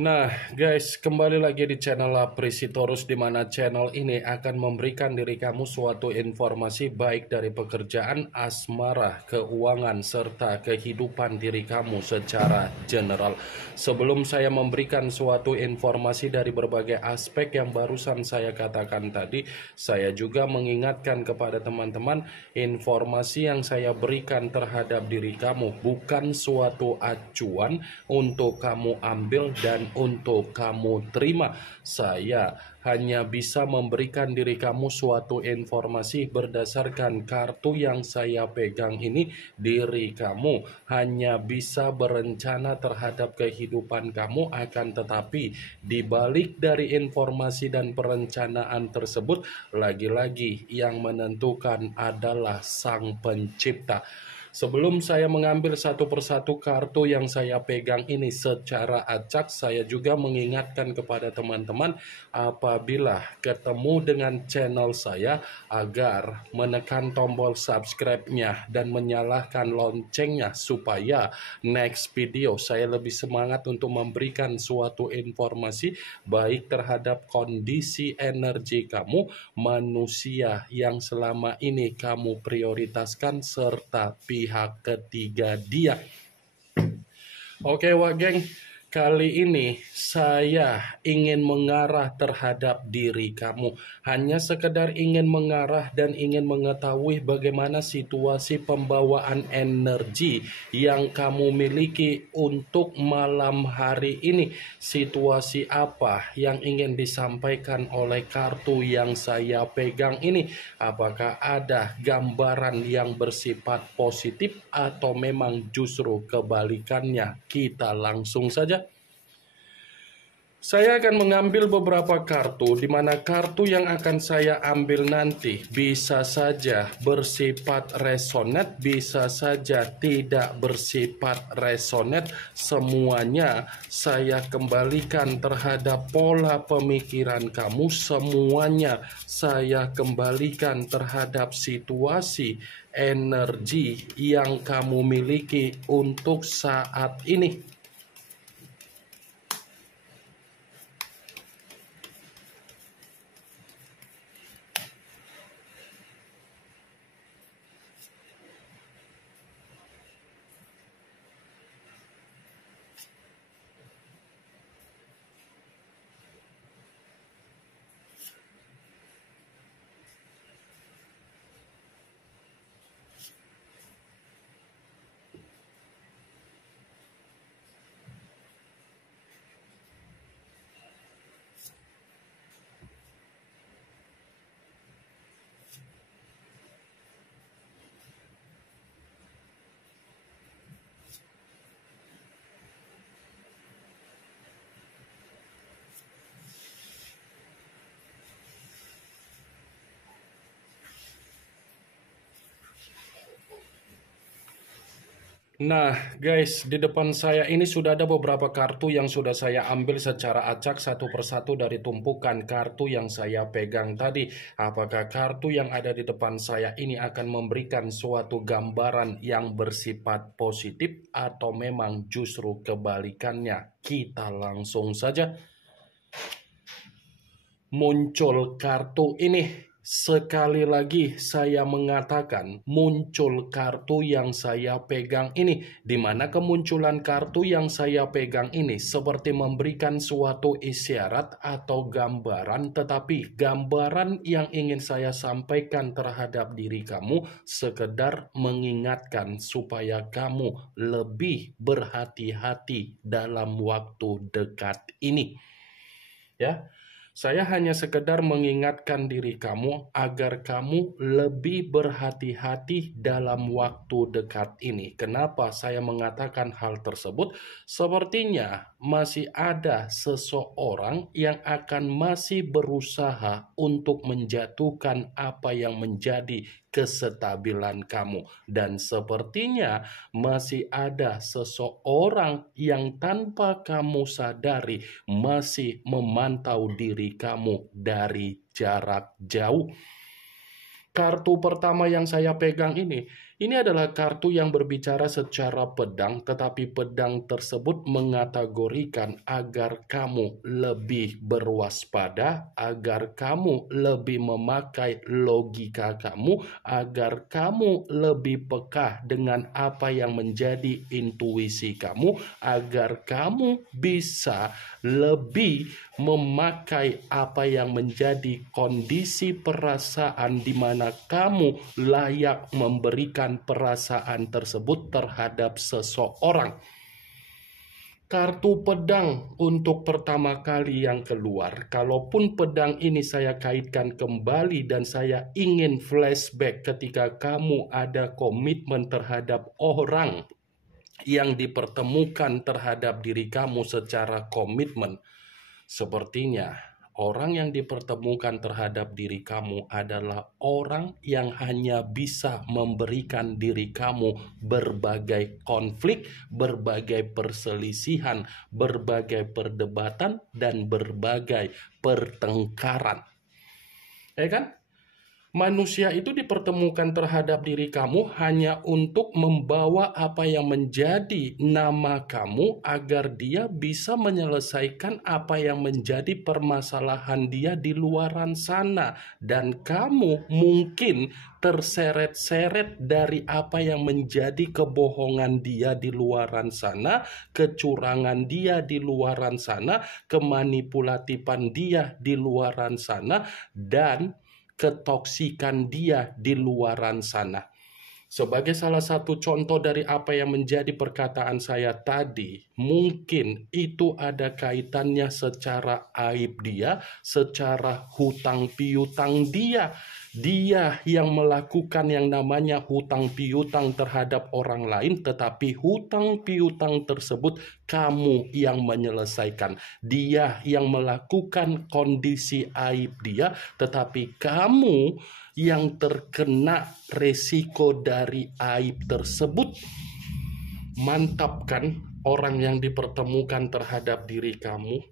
Nah, guys, kembali lagi di channel Aprisitorus, di mana channel ini akan memberikan diri kamu suatu informasi baik dari pekerjaan, asmara, keuangan, serta kehidupan diri kamu secara general. Sebelum saya memberikan suatu informasi dari berbagai aspek yang barusan saya katakan tadi, saya juga mengingatkan kepada teman-teman, informasi yang saya berikan terhadap diri kamu bukan suatu acuan untuk kamu ambil dan untuk kamu terima. Saya hanya bisa memberikan diri kamu suatu informasi berdasarkan kartu yang saya pegang ini. Diri kamu hanya bisa berencana terhadap kehidupan kamu, akan tetapi dibalik dari informasi dan perencanaan tersebut, lagi-lagi yang menentukan adalah Sang Pencipta. Sebelum saya mengambil satu persatu kartu yang saya pegang ini secara acak, saya juga mengingatkan kepada teman-teman apabila ketemu dengan channel saya agar menekan tombol subscribe-nya dan menyalakan loncengnya supaya next video saya lebih semangat untuk memberikan suatu informasi baik terhadap kondisi energi kamu, manusia yang selama ini kamu prioritaskan, serta pihak ketiga dia. Oke, Wak Geng, kali ini saya ingin mengarah terhadap diri kamu. Hanya sekedar ingin mengarah dan ingin mengetahui bagaimana situasi pembawaan energi yang kamu miliki untuk malam hari ini. Situasi apa yang ingin disampaikan oleh kartu yang saya pegang ini? Apakah ada gambaran yang bersifat positif atau memang justru kebalikannya? Kita langsung saja. Saya akan mengambil beberapa kartu, di mana kartu yang akan saya ambil nanti bisa saja bersifat resonate, bisa saja tidak bersifat resonate. Semuanya saya kembalikan terhadap pola pemikiran kamu, semuanya saya kembalikan terhadap situasi energi yang kamu miliki untuk saat ini. Nah, guys, di depan saya ini sudah ada beberapa kartu yang sudah saya ambil secara acak satu persatu dari tumpukan kartu yang saya pegang tadi. Apakah kartu yang ada di depan saya ini akan memberikan suatu gambaran yang bersifat positif atau memang justru kebalikannya? Kita langsung saja. Muncul kartu ini. Sekali lagi saya mengatakan, muncul kartu yang saya pegang ini, di mana kemunculan kartu yang saya pegang ini seperti memberikan suatu isyarat atau gambaran, tetapi gambaran yang ingin saya sampaikan terhadap diri kamu sekedar mengingatkan supaya kamu lebih berhati-hati dalam waktu dekat ini. Ya. Saya hanya sekedar mengingatkan diri kamu agar kamu lebih berhati-hati dalam waktu dekat ini. Kenapa saya mengatakan hal tersebut? Sepertinya masih ada seseorang yang akan masih berusaha untuk menjatuhkan apa yang menjadi kestabilan kamu. Dan sepertinya masih ada seseorang yang tanpa kamu sadari masih memantau diri kamu dari jarak jauh. Kartu pertama yang saya pegang ini Ini adalah kartu yang berbicara secara pedang, tetapi pedang tersebut mengategorikan agar kamu lebih berwaspada, agar kamu lebih memakai logika kamu, agar kamu lebih peka dengan apa yang menjadi intuisi kamu, agar kamu bisa lebih memakai apa yang menjadi kondisi perasaan di mana kamu layak memberikan perasaan tersebut terhadap seseorang. Kartu pedang untuk pertama kali yang keluar. Kalaupun pedang ini saya kaitkan kembali dan saya ingin flashback ketika kamu ada komitmen terhadap orang yang dipertemukan terhadap diri kamu secara komitmen. Sepertinya orang yang dipertemukan terhadap diri kamu adalah orang yang hanya bisa memberikan diri kamu berbagai konflik, berbagai perselisihan, berbagai perdebatan, dan berbagai pertengkaran. Ya kan? Manusia itu dipertemukan terhadap diri kamu hanya untuk membawa apa yang menjadi nama kamu agar dia bisa menyelesaikan apa yang menjadi permasalahan dia di luaran sana. Dan kamu mungkin terseret-seret dari apa yang menjadi kebohongan dia di luaran sana, kecurangan dia di luaran sana, kemanipulatifan dia di luaran sana, dan ketoksikan dia di luaran sana. Sebagai salah satu contoh dari apa yang menjadi perkataan saya tadi, mungkin itu ada kaitannya secara aib dia, secara hutang piutang dia. Dia yang melakukan yang namanya hutang piutang terhadap orang lain, tetapi hutang piutang tersebut kamu yang menyelesaikan. Dia yang melakukan kondisi aib dia, tetapi kamu yang terkena resiko dari aib tersebut. Mantap kan orang yang dipertemukan terhadap diri kamu,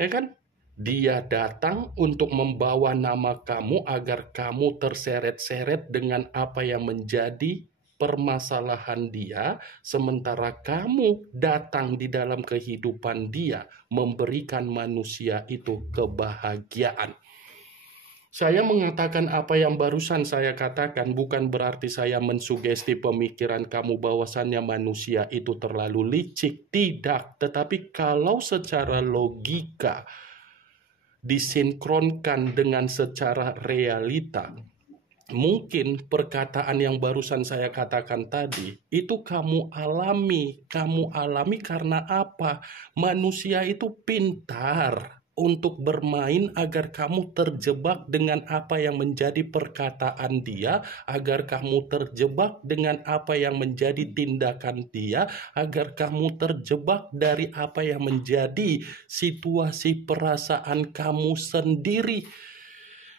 ya kan? Dia datang untuk membawa nama kamu agar kamu terseret-seret dengan apa yang menjadi permasalahan dia, sementara kamu datang di dalam kehidupan dia memberikan manusia itu kebahagiaan. Saya mengatakan apa yang barusan saya katakan bukan berarti saya mensugesti pemikiran kamu bahwasannya manusia itu terlalu licik. Tidak, tetapi kalau secara logika disinkronkan dengan secara realita, mungkin perkataan yang barusan saya katakan tadi itu kamu alami karena apa? Manusia itu pintar untuk bermain agar kamu terjebak dengan apa yang menjadi perkataan dia, agar kamu terjebak dengan apa yang menjadi tindakan dia, agar kamu terjebak dari apa yang menjadi situasi perasaan kamu sendiri.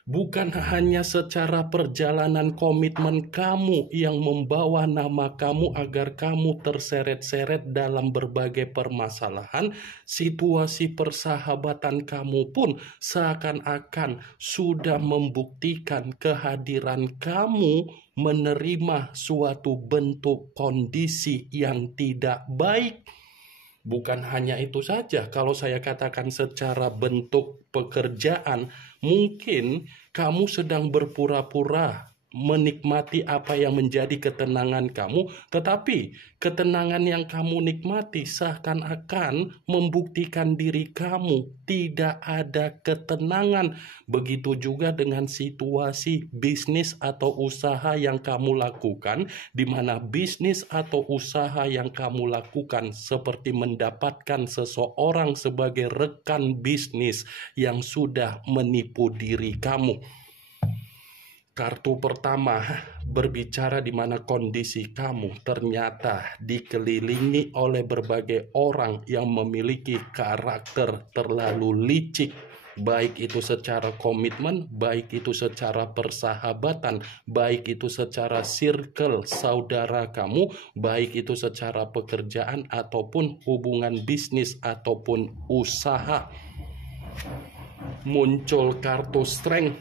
Bukan hanya secara perjalanan komitmen kamu yang membawa nama kamu agar kamu terseret-seret dalam berbagai permasalahan, situasi persahabatan kamu pun seakan-akan sudah membuktikan kehadiran kamu menerima suatu bentuk kondisi yang tidak baik. Bukan hanya itu saja, kalau saya katakan secara bentuk pekerjaan, mungkin kamu sedang berpura-pura menikmati apa yang menjadi ketenangan kamu, tetapi ketenangan yang kamu nikmati seakan-akan membuktikan diri kamu tidak ada ketenangan. Begitu juga dengan situasi bisnis atau usaha yang kamu lakukan, di mana bisnis atau usaha yang kamu lakukan seperti mendapatkan seseorang sebagai rekan bisnis yang sudah menipu diri kamu. Kartu pertama berbicara di mana kondisi kamu ternyata dikelilingi oleh berbagai orang yang memiliki karakter terlalu licik, baik itu secara komitmen, baik itu secara persahabatan, baik itu secara circle saudara kamu, baik itu secara pekerjaan ataupun hubungan bisnis ataupun usaha. Muncul kartu strength.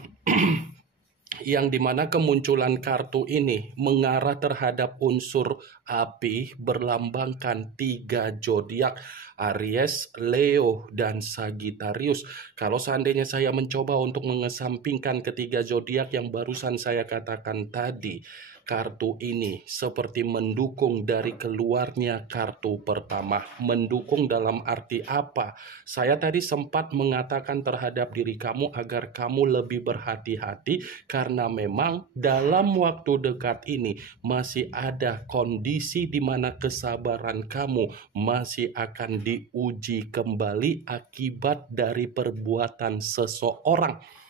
yang dimana kemunculan kartu ini mengarah terhadap unsur api berlambangkan 3 zodiak, Aries, Leo, dan Sagittarius. Kalau seandainya saya mencoba untuk mengesampingkan ketiga zodiak yang barusan saya katakan tadi, kartu ini seperti mendukung dari keluarnya kartu pertama. Mendukung dalam arti apa? Saya tadi sempat mengatakan terhadap diri kamu agar kamu lebih berhati-hati karena memang dalam waktu dekat ini masih ada kondisi di mana kesabaran kamu masih akan diuji kembali akibat dari perbuatan seseorang.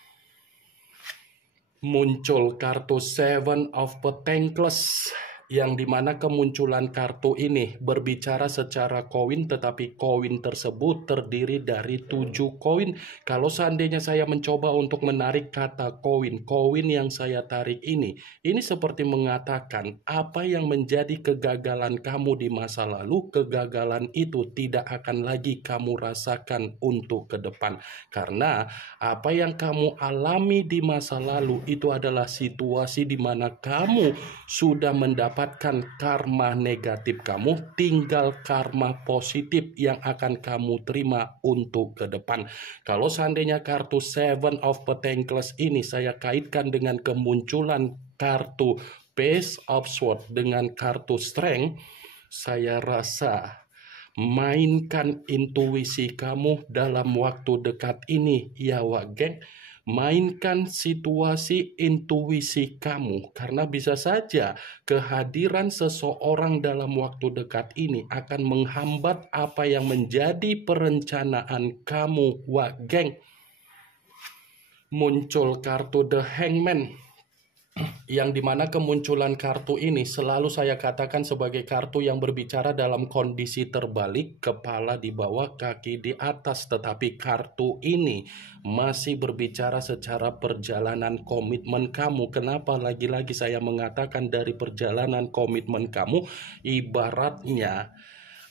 Muncul kartu Seven of Pentacles, yang dimana kemunculan kartu ini berbicara secara koin, tetapi koin tersebut terdiri dari 7 koin. Kalau seandainya saya mencoba untuk menarik kata koin yang saya tarik ini seperti mengatakan apa yang menjadi kegagalan kamu di masa lalu, kegagalan itu tidak akan lagi kamu rasakan untuk ke depan. Karena apa yang kamu alami di masa lalu itu adalah situasi di mana kamu sudah mendapatkan karma negatif kamu, tinggal karma positif yang akan kamu terima untuk ke depan. Kalau seandainya kartu Seven of Pentacles ini saya kaitkan dengan kemunculan kartu Page of Swords dengan kartu Strength, saya rasa mainkan intuisi kamu dalam waktu dekat ini ya geng. Mainkan situasi intuisi kamu, karena bisa saja kehadiran seseorang dalam waktu dekat ini akan menghambat apa yang menjadi perencanaan kamu geng. Muncul kartu The Hangman, yang dimana kemunculan kartu ini selalu saya katakan sebagai kartu yang berbicara dalam kondisi terbalik, kepala di bawah, kaki di atas. Tetapi kartu ini masih berbicara secara perjalanan komitmen kamu. Kenapa lagi-lagi saya mengatakan dari perjalanan komitmen kamu? Ibaratnya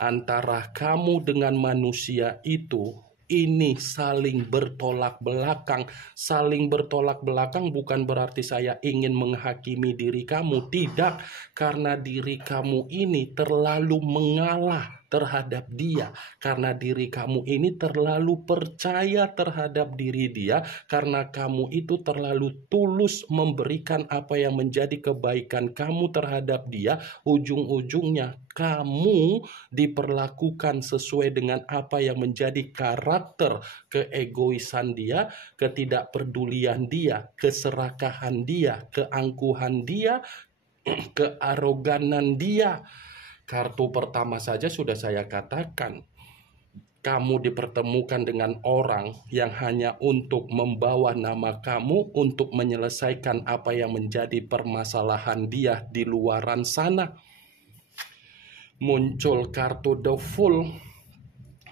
antara kamu dengan manusia itu ini saling bertolak belakang. Saling bertolak belakang bukan berarti saya ingin menghakimi diri kamu. Tidak, karena diri kamu ini terlalu mengalah terhadap dia, karena diri kamu ini terlalu percaya terhadap diri dia, karena kamu itu terlalu tulus memberikan apa yang menjadi kebaikan kamu terhadap dia. Ujung-ujungnya kamu diperlakukan sesuai dengan apa yang menjadi karakter keegoisan dia, ketidakpedulian dia, keserakahan dia, keangkuhan dia, kearoganan dia. Kartu pertama saja sudah saya katakan, kamu dipertemukan dengan orang yang hanya untuk membawa nama kamu untuk menyelesaikan apa yang menjadi permasalahan dia di luaran sana. Muncul kartu The Fool,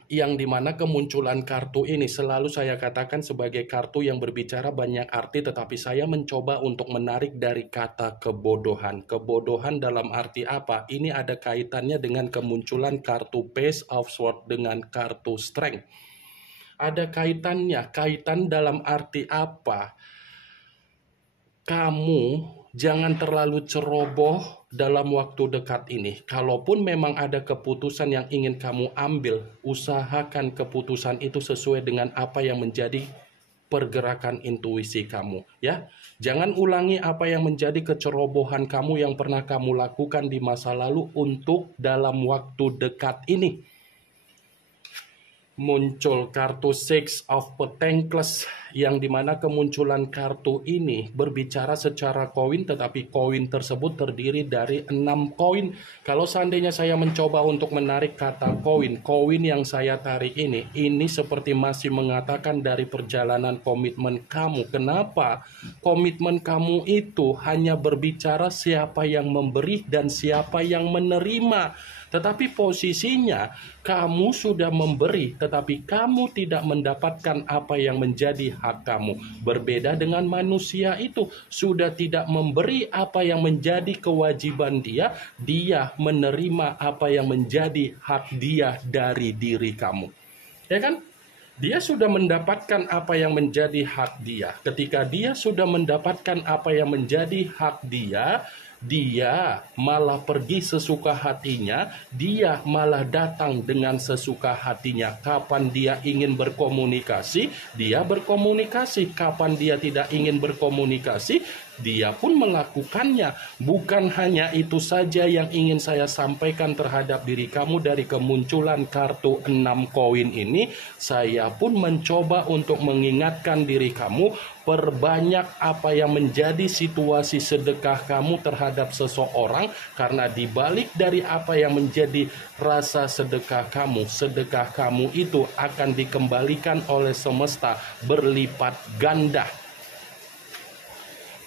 yang dimana kemunculan kartu ini selalu saya katakan sebagai kartu yang berbicara banyak arti, tetapi saya mencoba untuk menarik dari kata kebodohan. Kebodohan dalam arti apa? Ini ada kaitannya dengan kemunculan kartu Page of Swords dengan kartu Strength. Ada kaitannya. Kaitan dalam arti apa? Kamu jangan terlalu ceroboh dalam waktu dekat ini. Kalaupun memang ada keputusan yang ingin kamu ambil, usahakan keputusan itu sesuai dengan apa yang menjadi pergerakan intuisi kamu, ya. Jangan ulangi apa yang menjadi kecerobohan kamu yang pernah kamu lakukan di masa lalu untuk dalam waktu dekat ini. Muncul kartu Six of Pentacles, yang dimana kemunculan kartu ini berbicara secara koin, tetapi koin tersebut terdiri dari 6 koin. Kalau seandainya saya mencoba untuk menarik kata koin yang saya tarik ini seperti masih mengatakan dari perjalanan komitmen kamu. Kenapa? Komitmen kamu itu hanya berbicara siapa yang memberi dan siapa yang menerima. Tetapi posisinya kamu sudah memberi, tetapi kamu tidak mendapatkan apa yang menjadi hak kamu. Berbeda dengan manusia itu, sudah tidak memberi apa yang menjadi kewajiban dia, dia menerima apa yang menjadi hak dia dari diri kamu. Ya kan? Dia sudah mendapatkan apa yang menjadi hak dia. Ketika dia sudah mendapatkan apa yang menjadi hak dia, dia malah pergi sesuka hatinya, dia malah datang dengan sesuka hatinya. Kapan dia ingin berkomunikasi, dia berkomunikasi. Kapan dia tidak ingin berkomunikasi, dia pun melakukannya. Bukan hanya itu saja yang ingin saya sampaikan terhadap diri kamu dari kemunculan kartu 6 koin ini. Saya pun mencoba untuk mengingatkan diri kamu, perbanyak apa yang menjadi situasi sedekah kamu terhadap seseorang, karena dibalik dari apa yang menjadi rasa sedekah kamu itu akan dikembalikan oleh semesta berlipat ganda.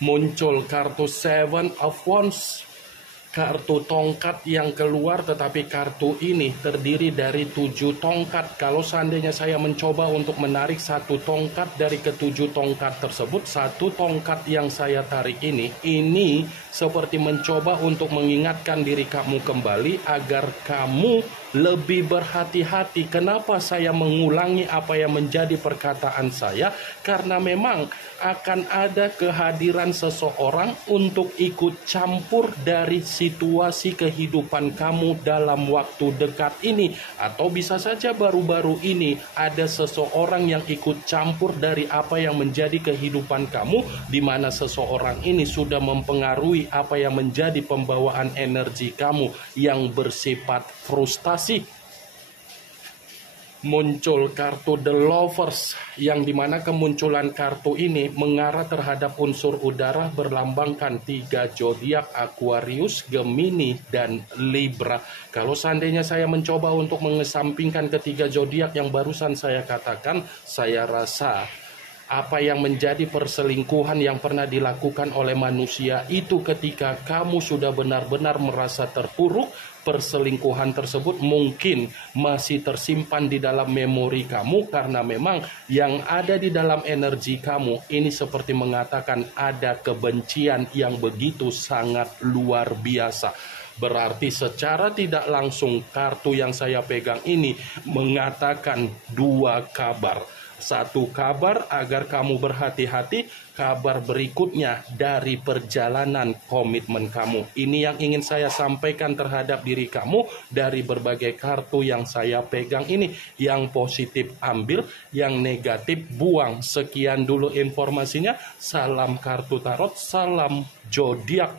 Muncul kartu Seven of Wands, kartu tongkat yang keluar, tetapi kartu ini terdiri dari 7 tongkat. Kalau seandainya saya mencoba untuk menarik satu tongkat dari ketujuh tongkat tersebut, satu tongkat yang saya tarik ini seperti mencoba untuk mengingatkan diri kamu kembali agar kamu lebih berhati-hati. Kenapa saya mengulangi apa yang menjadi perkataan saya? Karena memang akan ada kehadiran seseorang untuk ikut campur dari situasi kehidupan kamu dalam waktu dekat ini. Atau bisa saja baru-baru ini ada seseorang yang ikut campur dari apa yang menjadi kehidupan kamu, di mana seseorang ini sudah mempengaruhi apa yang menjadi pembawaan energi kamu yang bersifat frustasi. Muncul kartu The Lovers, yang dimana kemunculan kartu ini mengarah terhadap unsur udara, berlambangkan 3 zodiak Aquarius, Gemini, dan Libra. Kalau seandainya saya mencoba untuk mengesampingkan ketiga zodiak yang barusan saya katakan, saya rasa apa yang menjadi perselingkuhan yang pernah dilakukan oleh manusia itu, ketika kamu sudah benar-benar merasa terpuruk, perselingkuhan tersebut mungkin masih tersimpan di dalam memori kamu, karena memang yang ada di dalam energi kamu ini seperti mengatakan ada kebencian yang begitu sangat luar biasa. Berarti secara tidak langsung kartu yang saya pegang ini mengatakan 2 kabar. Satu kabar agar kamu berhati-hati, kabar berikutnya dari perjalanan komitmen kamu. Ini yang ingin saya sampaikan terhadap diri kamu dari berbagai kartu yang saya pegang ini. Yang positif ambil, yang negatif buang. Sekian dulu informasinya. Salam kartu tarot, salam zodiak.